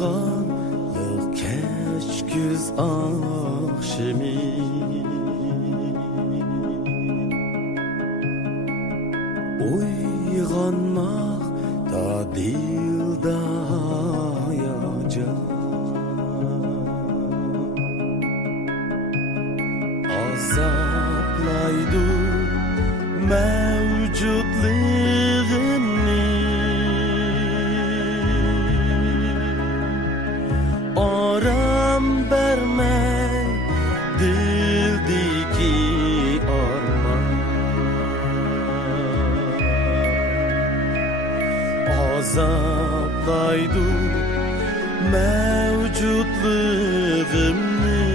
Yağanlık keç güz akşamı Uyganmak da dilda hayacan Azaplaydı mevcutluğumni Aram vermey dildeki arman Azaplaydı mevcutluğumni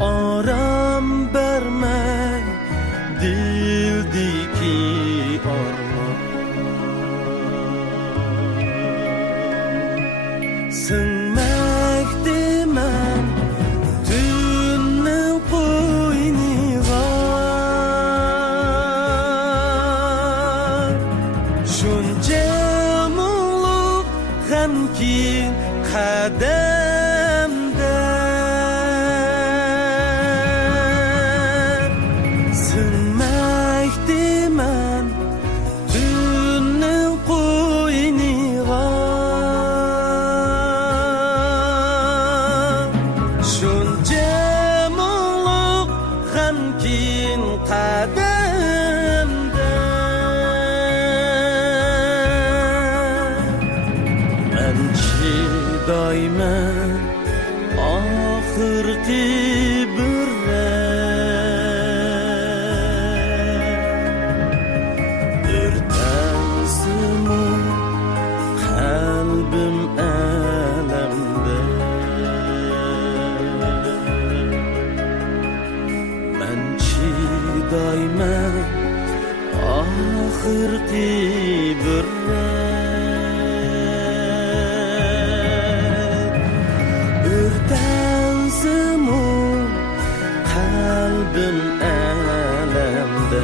Aram vermey dildeki arman Sınmekdimem tünün koyniga Şunca muğluk gamkin kademde Sınmekdimem tünün koyniga Şunca muğluk gamkin kademde Men çidaymen ahırki birre Dürtensimu kalbim elemde Men çidaymen ahırki birre Dürtensimu kalbim elemde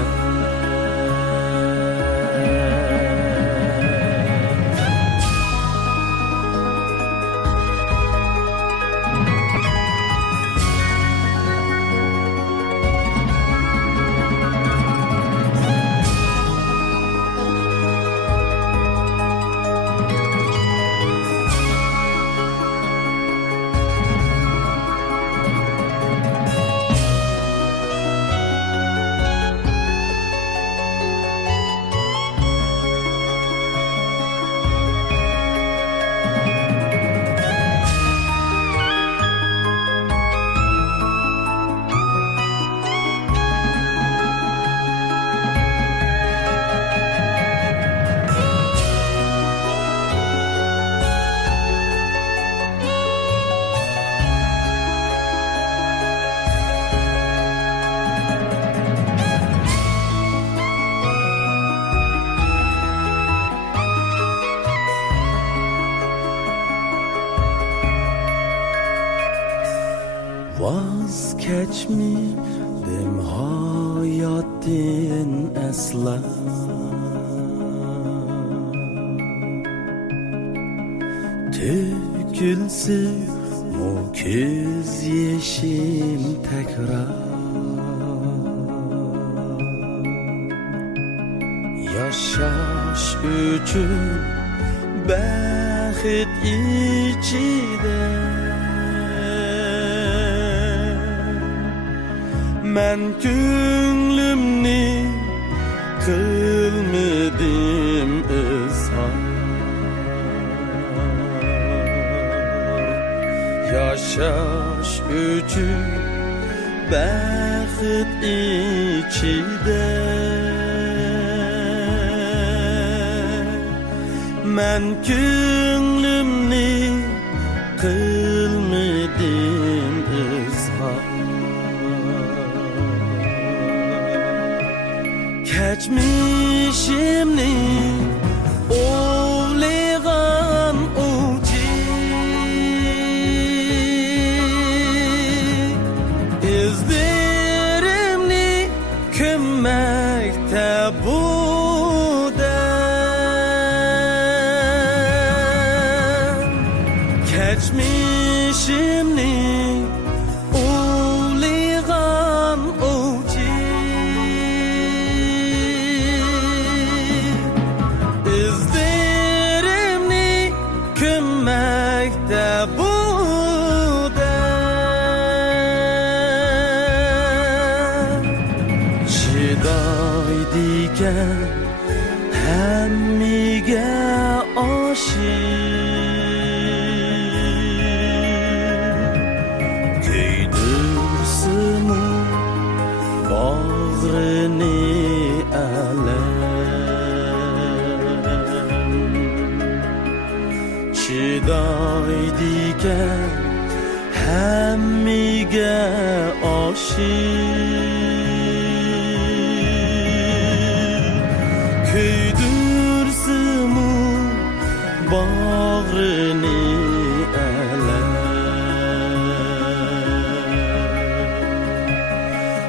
Vazgeçmedim hayatın asla Tükülsün o göz yeşim tekrar Yaşaş üçün bəxit içide Men künlümni kılmadım izhar Yaşaş üçün bəxit içide Men künlümni kılmadım izhar Keçmişimni ovligan uçi İzlerimni kümmekte bu der diken Hemmiga aşık Köydürsün bağrını alem Çidaydiken hemmiga aşık Köydürsün bağrını alem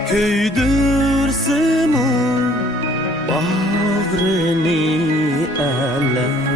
Köydürsün bağrını alem